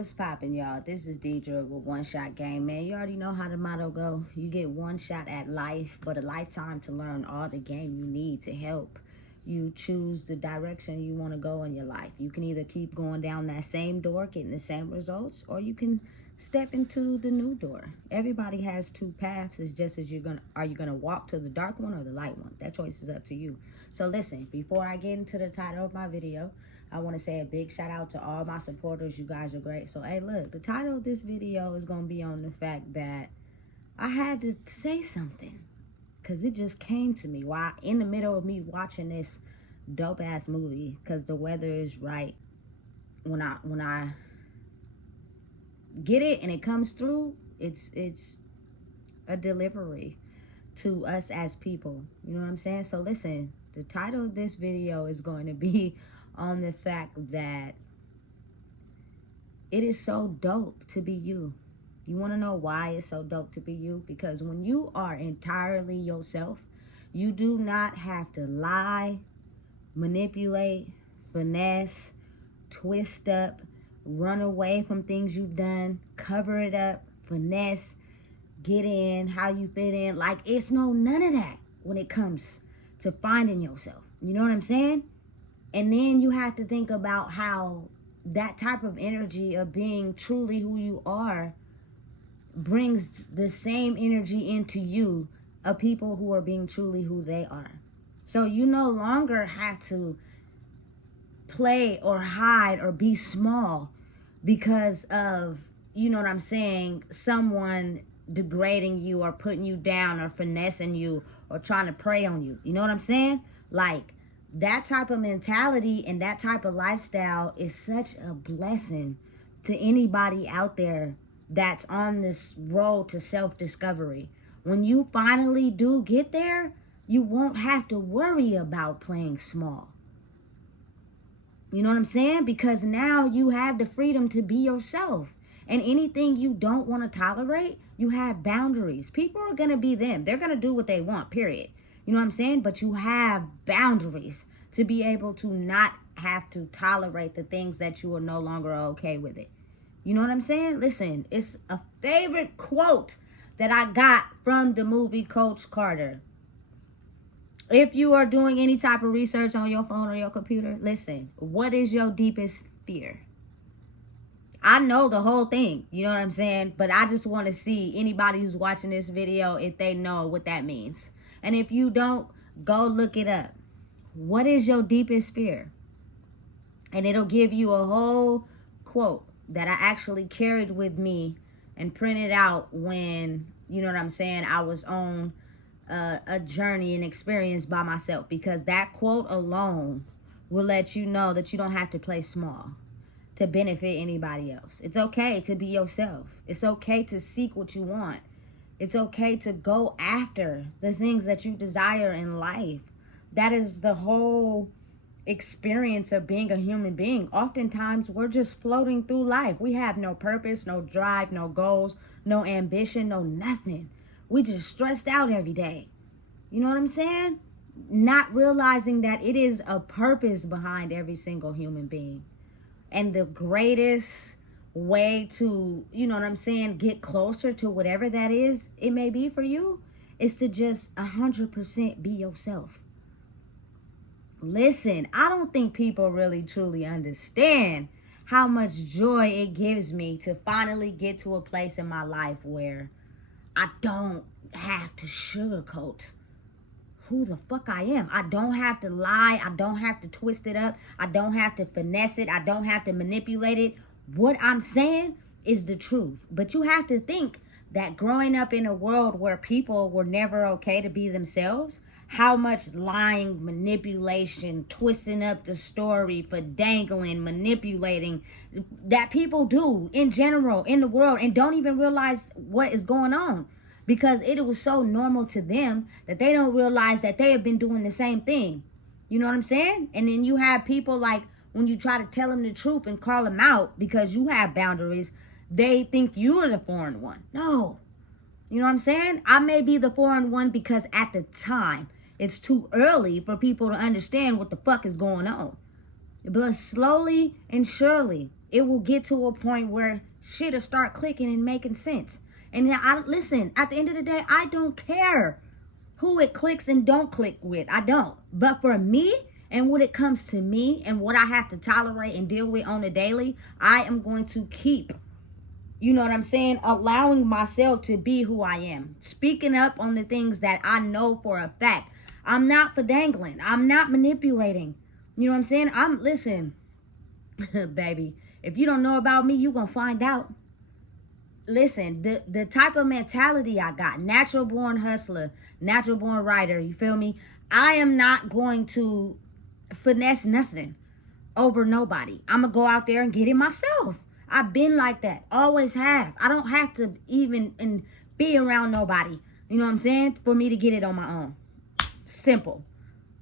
What's poppin', y'all? This is Deidre with One Shot Game, man. You already know how the motto go. You get one shot at life, but a lifetime to learn all the game you need to help you choose the direction you want to go in your life. You can either keep going down that same door, getting the same results, or you can step into the new door. Everybody has two paths. It's just as are you gonna walk to the dark one or the light one? That choice is up to you. So listen, before I get into the title of my video, I want to say a big shout out to all my supporters. You guys are great. So, hey, look, the title of this video is going to be on the fact that I had to say something because it just came to me while in the middle of me watching this dope-ass movie because the weather is right. When I get it and it comes through, it's a delivery to us as people. You know what I'm saying? So, listen, the title of this video is going to be on the fact that it is so dope to be you. You want to know why it's so dope to be you? Because when you are entirely yourself, you do not have to lie, manipulate, finesse, twist up, run away from things you've done, cover it up, finesse, get in, how you fit in. Like, it's none of that when it comes to finding yourself. You know what I'm saying? And then you have to think about how that type of energy of being truly who you are brings the same energy into you of people who are being truly who they are. So you no longer have to play or hide or be small because of, you know what I'm saying, someone degrading you or putting you down or finessing you or trying to prey on you. You know what I'm saying? Like, that type of mentality and that type of lifestyle is such a blessing to anybody out there that's on this road to self-discovery. When you finally do get there, you won't have to worry about playing small. You know what I'm saying? Because now you have the freedom to be yourself. And anything you don't want to tolerate, you have boundaries. People are going to be them. They're going to do what they want, period. You know what I'm saying? But you have boundaries to be able to not have to tolerate the things that you are no longer okay with it. You know what I'm saying? Listen, it's a favorite quote that I got from the movie Coach Carter. If you are doing any type of research on your phone or your computer, listen, what is your deepest fear? I know the whole thing, you know what I'm saying? But I just want to see anybody who's watching this video if they know what that means. And if you don't, go look it up. What is your deepest fear? And it'll give you a whole quote that I actually carried with me and printed out when, you know what I'm saying, I was on a journey and experience by myself. Because that quote alone will let you know that you don't have to play small to benefit anybody else. It's okay to be yourself. It's okay to seek what you want. It's okay to go after the things that you desire in life. That is the whole experience of being a human being. Oftentimes, we're just floating through life. We have no purpose, no drive, no goals, no ambition, no nothing. We just stressed out every day. You know what I'm saying? Not realizing that it is a purpose behind every single human being. And the greatest way to, you know what I'm saying, get closer to whatever that is, it may be for you, is to just 100% be yourself. Listen, I don't think people really truly understand how much joy it gives me to finally get to a place in my life where I don't have to sugarcoat who the fuck I am. I don't have to lie. I don't have to twist it up. I don't have to finesse it. I don't have to manipulate it. What I'm saying is the truth. But you have to think that growing up in a world where people were never okay to be themselves, how much lying, manipulation, twisting up the story for dangling, manipulating, that people do in general in the world and don't even realize what is going on. Because it was so normal to them that they don't realize that they have been doing the same thing. You know what I'm saying? And then you have people like, when you try to tell them the truth and call them out because you have boundaries, they think you're the foreign one. No. You know what I'm saying? I may be the foreign one because at the time, it's too early for people to understand what the fuck is going on. But slowly and surely, it will get to a point where shit'll start clicking and making sense. And then listen, at the end of the day, I don't care who it clicks and don't click with. I don't. But for me, and when it comes to me and what I have to tolerate and deal with on a daily, I am going to keep, you know what I'm saying, allowing myself to be who I am. Speaking up on the things that I know for a fact. I'm not for dangling. I'm not manipulating. You know what I'm saying? Listen, baby, if you don't know about me, you're going to find out. Listen, the type of mentality I got, natural born hustler, natural born writer, you feel me? I am not going to finesse nothing over nobody. I'm going to go out there and get it myself. I've been like that. Always have. I don't have to even be around nobody, you know what I'm saying, for me to get it on my own. Simple.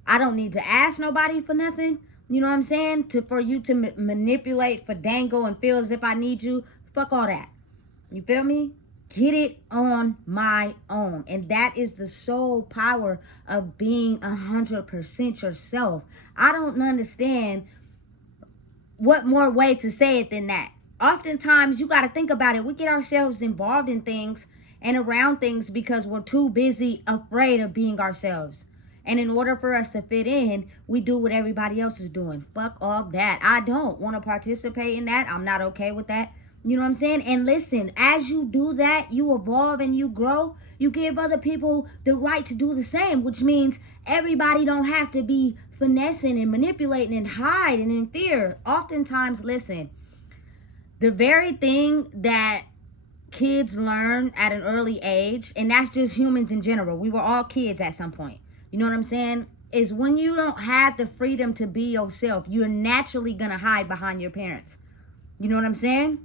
I don't need to ask nobody for nothing, you know what I'm saying, for you to manipulate, for dangle, and feel as if I need you. Fuck all that. You feel me? Get it on my own. And that is the sole power of being 100% yourself. I don't understand what more way to say it than that. Oftentimes, you got to think about it. We get ourselves involved in things and around things because we're too busy, afraid of being ourselves. And in order for us to fit in, we do what everybody else is doing. Fuck all that. I don't want to participate in that. I'm not okay with that. You know what I'm saying? And listen, as you do that, you evolve and you grow. You give other people the right to do the same, which means everybody don't have to be finessing and manipulating and hide and in fear. Oftentimes, listen, the very thing that kids learn at an early age, and that's just humans in general. We were all kids at some point. You know what I'm saying? Is when you don't have the freedom to be yourself, you're naturally going to hide behind your parents. You know what I'm saying?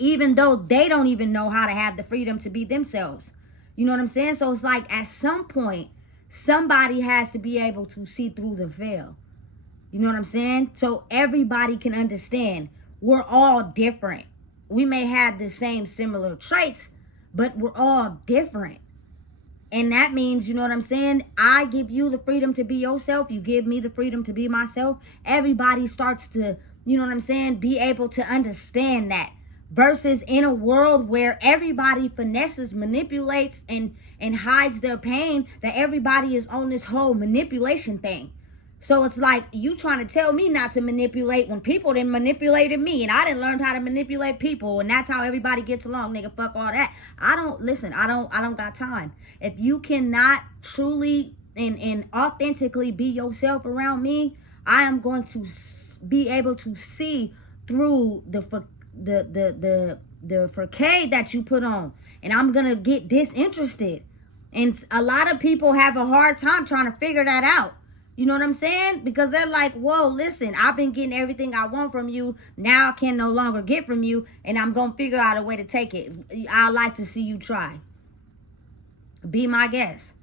Even though they don't even know how to have the freedom to be themselves. You know what I'm saying? So it's like at some point, somebody has to be able to see through the veil. You know what I'm saying? So everybody can understand we're all different. We may have the same similar traits, but we're all different. And that means, you know what I'm saying? I give you the freedom to be yourself. You give me the freedom to be myself. Everybody starts to, you know what I'm saying, be able to understand that. Versus in a world where everybody finesses, manipulates, and hides their pain, that everybody is on this whole manipulation thing. So it's like you trying to tell me not to manipulate when people didn't manipulated me, and I didn't learn how to manipulate people, and that's how everybody gets along, nigga. Fuck all that. I don't got time. If you cannot truly and authentically be yourself around me, I am going to be able to see through the facade that you put on, and I'm gonna get disinterested. And a lot of people have a hard time trying to figure that out. You know what I'm saying? Because they're like, whoa, listen, I've been getting everything I want from you. Now I can no longer get from you, and I'm gonna figure out a way to take it. I'd like to see you try. Be my guest.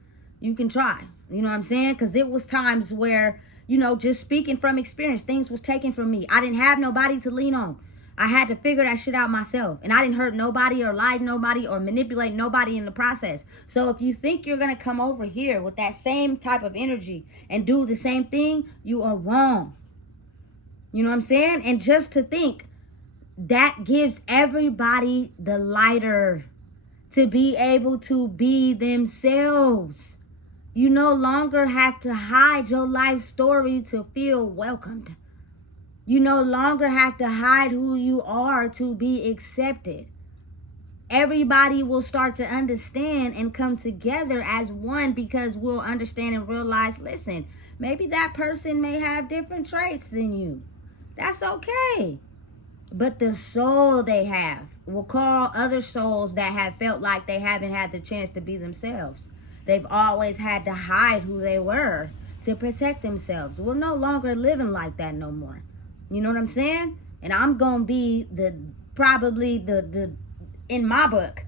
You can try. You know what I'm saying? Because it was times where, you know, just speaking from experience, things was taken from me. I didn't have nobody to lean on. I had to figure that shit out myself. And I didn't hurt nobody or lie to nobody or manipulate nobody in the process. So if you think you're going to come over here with that same type of energy and do the same thing, you are wrong. You know what I'm saying? And just to think, that gives everybody the lighter to be able to be themselves. You no longer have to hide your life story to feel welcomed. You no longer have to hide who you are to be accepted. Everybody will start to understand and come together as one, because we'll understand and realize, listen, maybe that person may have different traits than you. That's okay. But the soul they have will call other souls that have felt like they haven't had the chance to be themselves. They've always had to hide who they were to protect themselves. We're no longer living like that no more. You know what I'm saying? And I'm going to be probably in my book,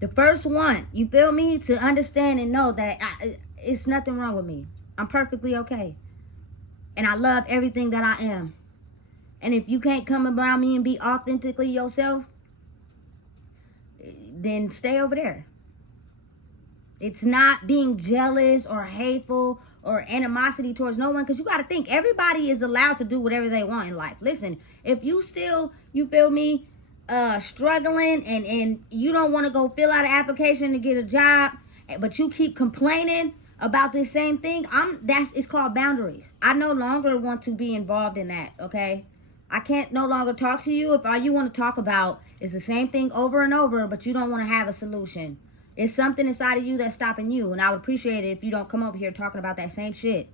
the first one, you feel me, to understand and know that it's nothing wrong with me. I'm perfectly okay. And I love everything that I am. And if you can't come around me and be authentically yourself, then stay over there. It's not being jealous or hateful or animosity towards no one, because you got to think everybody is allowed to do whatever they want in life. Listen, if you still, you feel me, struggling and you don't want to go fill out an application to get a job, but you keep complaining about this same thing, it's called boundaries. I no longer want to be involved in that, okay? I can't no longer talk to you if all you want to talk about is the same thing over and over, but you don't want to have a solution. It's something inside of you that's stopping you, and I would appreciate it if you don't come over here talking about that same shit.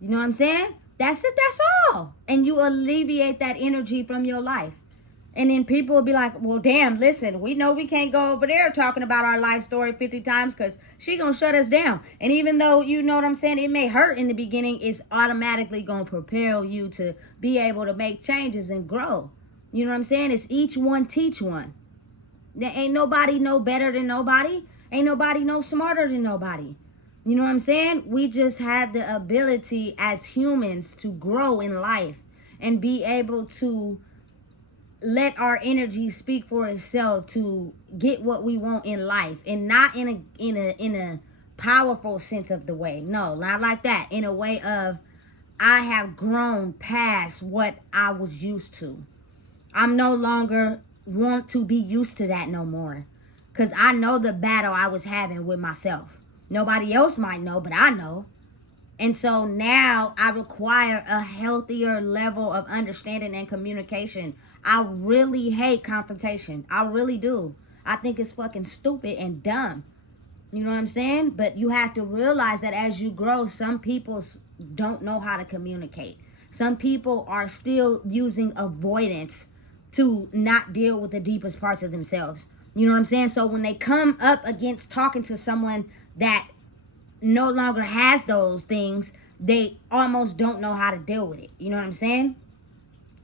You know what I'm saying? That's it, that's all. And you alleviate that energy from your life. And then people will be like, well, damn, listen, we know we can't go over there talking about our life story 50 times because she going to shut us down. And even though, you know what I'm saying, it may hurt in the beginning, it's automatically going to propel you to be able to make changes and grow. You know what I'm saying? It's each one teach one. There ain't nobody no better than nobody. Ain't nobody no smarter than nobody. You know what I'm saying? We just have the ability as humans to grow in life and be able to let our energy speak for itself to get what we want in life, and not in a powerful sense of the way. No, not like that. In a way of, I have grown past what I was used to. I'm no longer want to be used to that no more, because I know the battle I was having with myself. Nobody else might know, but I know. And so now I require a healthier level of understanding and communication. I really hate confrontation. I really do. I think it's fucking stupid and dumb. You know what I'm saying? But you have to realize that as you grow, some people don't know how to communicate. Some people are still using avoidance to not deal with the deepest parts of themselves. You know what I'm saying? So when they come up against talking to someone that no longer has those things, they almost don't know how to deal with it. You know what I'm saying?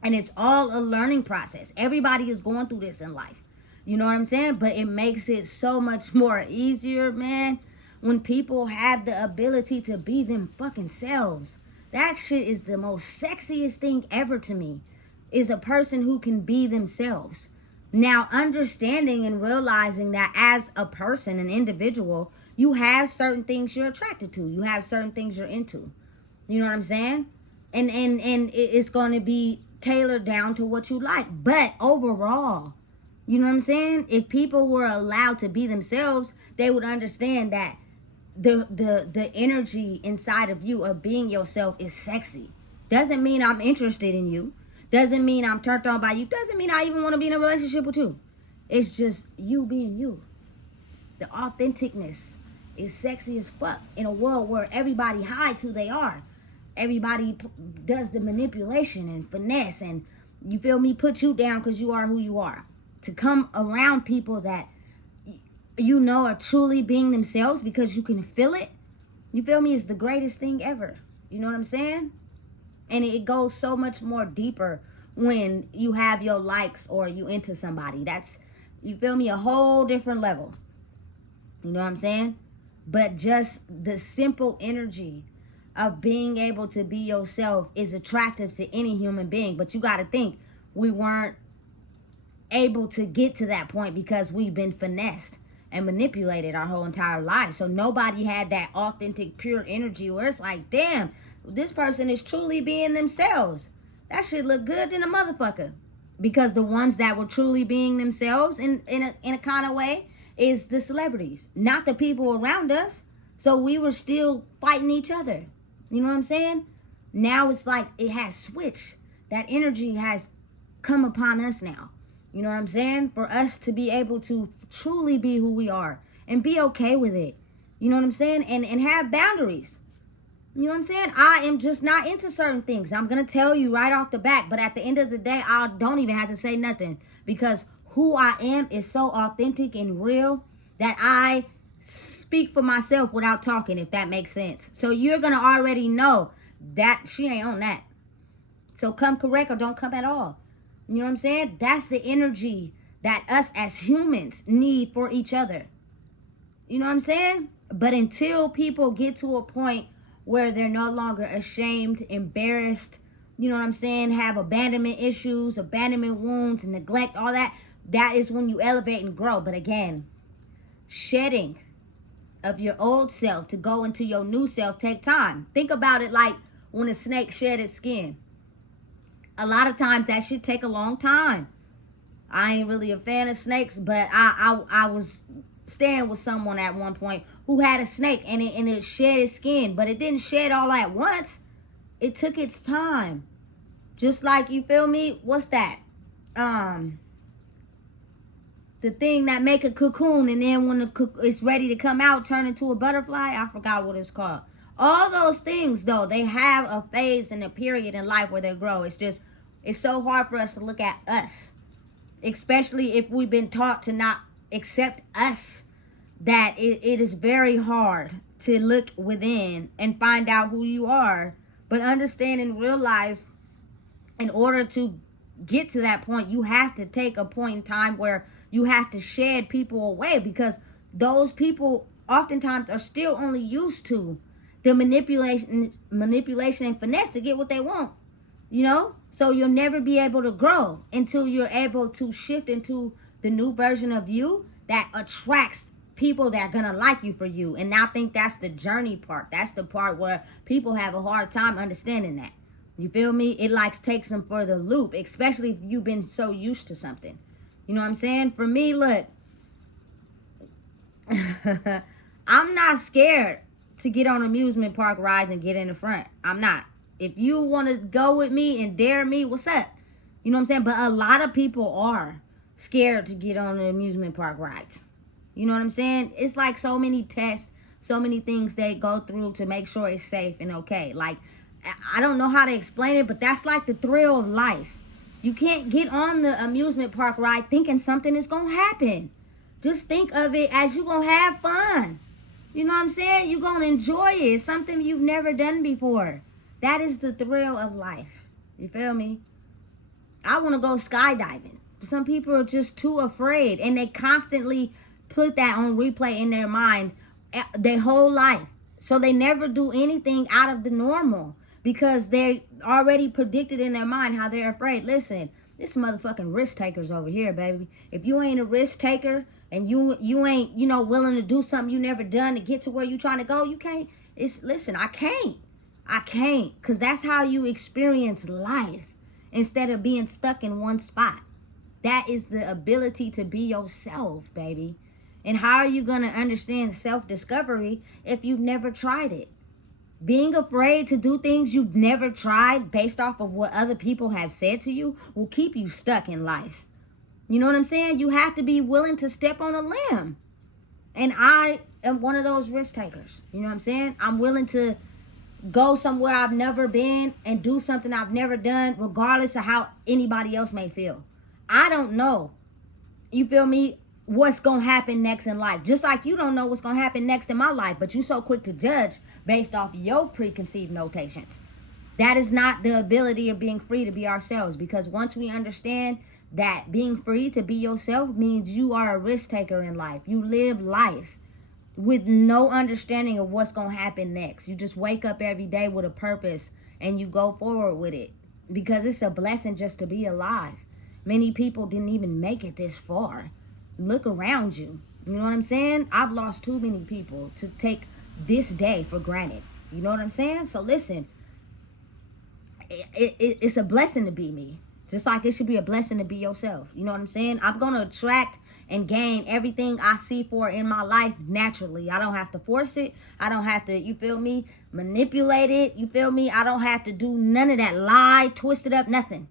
And it's all a learning process. Everybody is going through this in life. You know what I'm saying? But it makes it so much more easier, man, when people have the ability to be them fucking selves. That shit is the most sexiest thing ever to me, is a person who can be themselves. Now, understanding and realizing that as a person, an individual, you have certain things you're attracted to. You have certain things you're into. You know what I'm saying? And it's going to be tailored down to what you like. But overall, you know what I'm saying? If people were allowed to be themselves, they would understand that the energy inside of you of being yourself is sexy. Doesn't mean I'm interested in you. Doesn't mean I'm turned on by you. Doesn't mean I even want to be in a relationship with you. It's just you being you. The authenticness is sexy as fuck in a world where everybody hides who they are. Everybody does the manipulation and finesse and, you feel me, put you down because you are who you are. To come around people that you know are truly being themselves because you can feel it, you feel me, is the greatest thing ever. You know what I'm saying? And it goes so much more deeper when you have your likes or you into somebody. That's, you feel me, a whole different level. You know what I'm saying? But just the simple energy of being able to be yourself is attractive to any human being. But you got to think, we weren't able to get to that point because we've been finessed and manipulated our whole entire life. So nobody had that authentic, pure energy where it's like, damn, this person is truly being themselves. That shit look good than a motherfucker. Because the ones that were truly being themselves in a kind of way is the celebrities, not the people around us. So we were still fighting each other. You know what I'm saying? Now it's like it has switched. That energy has come upon us now. You know what I'm saying? For us to be able to truly be who we are and be okay with it. You know what I'm saying? And have boundaries. You know what I'm saying? I am just not into certain things. I'm going to tell you right off the bat. But at the end of the day, I don't even have to say nothing. Because who I am is so authentic and real that I speak for myself without talking, if that makes sense. So you're going to already know that she ain't on that. So come correct or don't come at all. You know what I'm saying? That's the energy that us as humans need for each other. You know what I'm saying? But until people get to a point where they're no longer ashamed, embarrassed, you know what I'm saying, have abandonment issues, abandonment wounds, and neglect, all that, that is when you elevate and grow. But again, shedding of your old self to go into your new self take time. Think about it like when a snake shed its skin. A lot of times that should take a long time. I ain't really a fan of snakes, but I was staying with someone at one point who had a snake, and it shed its skin, but it didn't shed all at once. It took its time. Just like, you feel me? What's that? The thing that make a cocoon, and then when it's ready to come out, turn into a butterfly. I forgot what it's called. All those things, though, they have a phase and a period in life where they grow. It's so hard for us to look at us, especially if we've been taught to not accept us, that it is very hard to look within and find out who you are. But understand and realize, in order to get to that point, you have to take a point in time where you have to shed people away, because those people oftentimes are still only used to the manipulation and finesse to get what they want, you know? So you'll never be able to grow until you're able to shift into the new version of you that attracts people that are gonna like you for you. And I think that's the journey part. That's the part where people have a hard time understanding that. You feel me? It like takes them for the loop, especially if you've been so used to something. You know what I'm saying? For me, look, I'm not scared to get on amusement park rides and get in the front. I'm not. If you want to go with me and dare me, what's up? You know what I'm saying? But a lot of people are scared to get on the amusement park rides. You know what I'm saying? It's like so many tests, so many things they go through to make sure it's safe and okay. Like, I don't know how to explain it, but that's like the thrill of life. You can't get on the amusement park ride thinking something is going to happen. Just think of it as you're going to have fun. You know what I'm saying? You're going to enjoy it. It's something you've never done before. That is the thrill of life. You feel me? I want to go skydiving. Some people are just too afraid, and they constantly put that on replay in their mind their whole life. So they never do anything out of the normal, because they already predicted in their mind how they're afraid. Listen, this motherfucking risk takers over here, baby. If you ain't a risk taker and you ain't, willing to do something you never done to get to where you trying to go, you can't. Listen, I can't, because that's how you experience life instead of being stuck in one spot. That is the ability to be yourself, baby. And how are you going to understand self-discovery if you've never tried it? Being afraid to do things you've never tried based off of what other people have said to you will keep you stuck in life. You know what I'm saying? You have to be willing to step on a limb. And I am one of those risk takers. You know what I'm saying? I'm willing to go somewhere I've never been and do something I've never done, regardless of how anybody else may feel. I don't know, you feel me, what's going to happen next in life. Just like you don't know what's going to happen next in my life, but you so quick to judge based off your preconceived notations. That is not the ability of being free to be ourselves, because once we understand that being free to be yourself means you are a risk taker in life. You live life with no understanding of what's going to happen next. You just wake up every day with a purpose and you go forward with it, because it's a blessing just to be alive. Many people didn't even make it this far. Look around you. You know what I'm saying? I've lost too many people to take this day for granted. You know what I'm saying? So listen, it's a blessing to be me. Just like it should be a blessing to be yourself. You know what I'm saying? I'm going to attract and gain everything I see for in my life naturally. I don't have to force it. I don't have to, you feel me, manipulate it. You feel me? I don't have to do none of that lie, twist it up, nothing.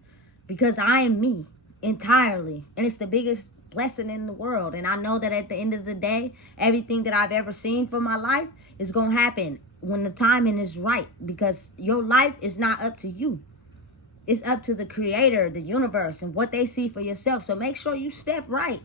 Because I am me entirely. And it's the biggest blessing in the world. And I know that at the end of the day, everything that I've ever seen for my life is going to happen when the timing is right. Because your life is not up to you. It's up to the creator, the universe, and what they see for yourself. So make sure you step right.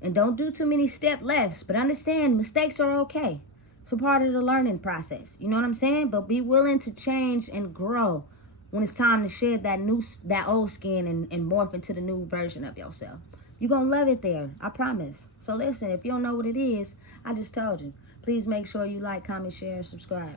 And don't do too many step lefts. But understand, mistakes are okay. It's a part of the learning process. You know what I'm saying? But be willing to change and grow when it's time to shed that old skin and morph into the new version of yourself. You're going to love it there. I promise. So listen, if you don't know what it is, I just told you. Please make sure you like, comment, share, and subscribe.